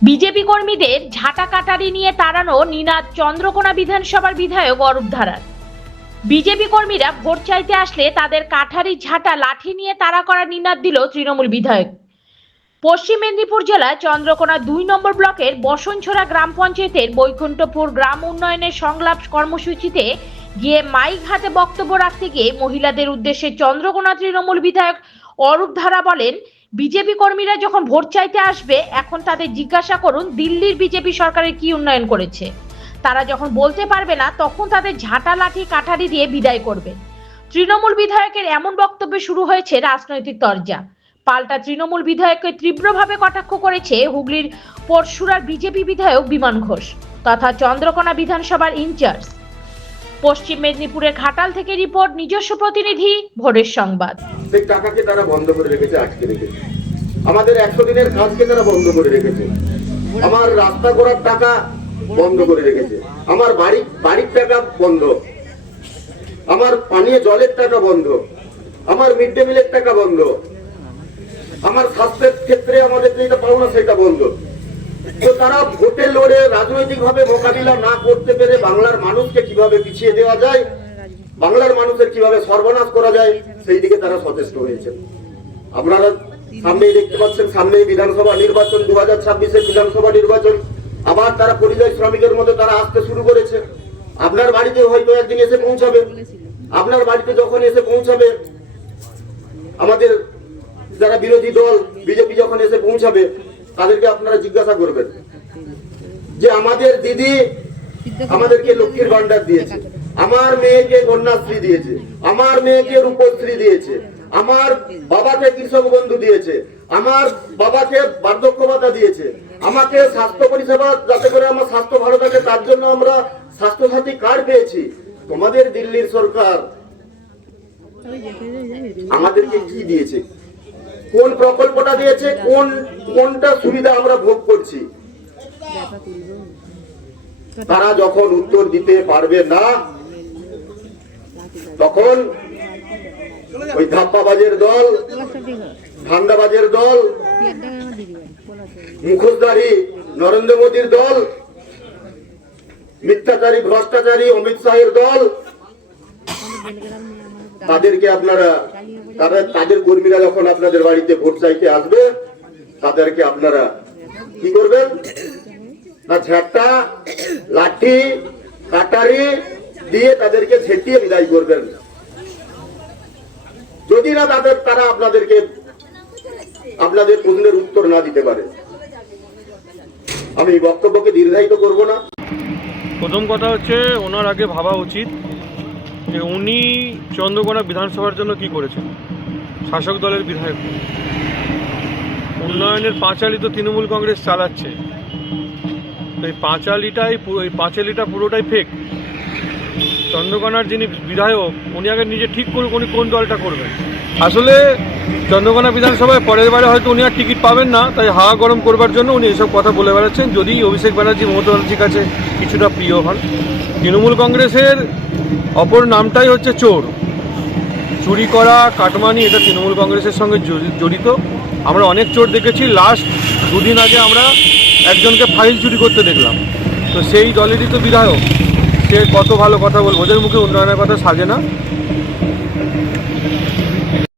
BJP কর্মীদের ঝাঁটা কাটারি নিয়ে তাড়ানো নিনাদ চন্দ্রকোনা বিধানসভার বিধায়ক অরূপ ধারার। বিজেপি কর্মীরা ভোট চাইতে আসলে তাদের কাঠারি ঝাঁটা লাঠি নিয়ে তাড়া করার নিনাদ দিল তৃণমূল বিধায়ক। পশ্চিম মেদিনীপুর জেলার চন্দ্রকোনা দুই নম্বর ব্লকের বসনছড়া গ্রাম পঞ্চায়েতের বৈকুণ্ঠপুর গ্রাম উন্নয়নের সংলাপ কর্মসূচিতে গিয়ে মাইক হাতে বক্তব্য রাখতে গিয়ে মহিলাদের উদ্দেশ্যে চন্দ্রকোনা তৃণমূল বিধায়ক অরূপ ধারা বলেন বিজেপি কর্মীরা যখন ভোট চাইতে আসবে, এখন তাদের জিজ্ঞাসা করুন, দিল্লির বিজেপি সরকারের কি উন্নয়ন করেছে? তারা যখন বলতে পারবে না, তখন তাদের ঝাঁটা, লাঠি কাঠারি দিয়ে বিদায় করবে। তৃণমূল বিধায়কের এমন বক্তব্যে শুরু হয়েছে রাজনৈতিক তরজা। পাল্টা তৃণমূল বিধায়ককে তীব্রভাবে কটাক্ষ করেছে হুগলির পরশুরার বিজেপি বিধায়ক বিমান ঘোষ তথা চন্দ্রকোনা বিধানসভার ইনচার্জ। পশ্চিম মেদিনীপুরের ঘাটাল থেকে রিপোর্ট, নিজস্ব প্রতিনিধি, ভোরের সংবাদ। সেই টাকাকে তারা বন্ধ করে রেখেছে, আটকে রেখেছে। আমাদের একশো দিনের কাজকে তারা বন্ধ করে রেখেছে। আমার রাস্তা করার টাকা বন্ধ করে রেখেছে। আমার বাড়ি, বাড়ির টাকা বন্ধ। আমার পানীয় জলের টাকা বন্ধ। আমার মিড ডে মিলের টাকা বন্ধ। আমার স্বাস্থ্যের ক্ষেত্রে আমাদের যেটা পাওনা, সেটা বন্ধ। তো তারা ভোটে লড়ে রাজনৈতিক ভাবে মোকাবিলা না করতে পেরে বাংলার মানুষকে কীভাবে পিছিয়ে দেওয়া যায় বাংলার মানুষের কীভাবে সর্বনাশ করা যায়, সেই দিকে তারা সচেষ্ট হয়েছে। আপনারা সামনেই দেখতে পাচ্ছেন, সামনেই বিধানসভা নির্বাচন দু হাজার ছাব্বিশের বিধানসভা নির্বাচন। আবার তারা পরিযায়ী শ্রমিকের মতো তারা আসতে শুরু করেছে। আপনার বাড়িতে হয়তো একদিন এসে পৌঁছাবে। আপনার বাড়িতে যখন এসে পৌঁছাবে, আমাদের যারা বিরোধী দল, বিজেপি যখন এসে পৌঁছাবে, তাদেরকে আপনারা জিজ্ঞাসা করবেন যে আমাদের দিদি আমাদেরকে লক্ষ্মীর ভান্ডার দিয়েছে। আমার মেয়েকে কন্যাশ্রী দিয়েছে, আমার মেয়েকে রূপশ্রী দিয়েছে, আমার বাবাকে কৃষক বন্ধু দিয়েছে, আমার বাবাকে বার্ধক্য ভাতা দিয়েছে, আমাকে স্বাস্থ্য পরিষেবা যাতে করে আমার স্বাস্থ্য ভালো থাকে, তার জন্য আমরা স্বাস্থ্য সাথী কার্ড পেয়েছি। তোমাদের দিল্লির সরকার আমাদেরকে কি দিয়েছে? কোন প্রকল্পটা দিয়েছে? কোন, কোনটা সুবিধা আমরা ভোগ করছি? তারা যখন উত্তর দিতে পারবে না তখন ওই ধাপ্পাবাজের দল ঠান্ডাবাজের দল, মুখোশধারী নরেন্দ্র মোদীর দল, মিথ্যাচারী, ভ্রষ্টাচারী অমিত শাহের দল, তাদেরকে আপনারা তাদের তাদের কর্মীরা যখন আপনাদের বাড়িতে ভোট চাইতে আসবে, তাদেরকে আপনারা কি করবেন? না ঝাঁটা, লাঠি, কাটারি দিয়ে তাদেরকে ঝেঁটিয়ে বিদায় করবেন। যদি না তাদের, তারা আপনাদেরকে আপনাদের প্রশ্নের উত্তর না দিতে পারে। আমি বক্তব্যকে দীর্ঘায়িত করব না। প্রথম কথা হচ্ছে, ওনার আগে ভাবা উচিত যে উনি চন্দ্রকোনা বিধানসভার জন্য কি করেছেন। শাসক দলের বিধায়ক। উন্নয়নের পাঁচালি তো তৃণমূল কংগ্রেস চালাচ্ছে। এই পাঁচালিটাই পাঁচালিটা পুরোটাই ফেক চন্দ্রকোনার যিনি বিধায়ক, উনি আগে নিজে ঠিক করুক, উনি কোন দলটা করবেন? আসলে চন্দ্রকোনা বিধানসভায় পরের বারে হয়তো উনি আর টিকিট পাবেন না, তাই হাওয়া গরম করবার জন্য উনি এসব কথা বলে বেড়াচ্ছেন। যদি অভিষেক ব্যানার্জি, মমতা ব্যানার্জির কাছে কিছুটা প্রিয় হন। তৃণমূল কংগ্রেসের অপর নামটাই হচ্ছে চোর। চুরি করা, কাটমানি, এটা তৃণমূল কংগ্রেসের সঙ্গে জড়িত। আমরা অনেক চোর দেখেছি। লাস্ট দুদিন আগে আমরা একজনকে ফাইল চুরি করতে দেখলাম। তো সেই দলেরই তো বিধায়ক। সে কত ভালো কথা বলব? ওদের মুখে উন্নয়নের কথা সাজে না।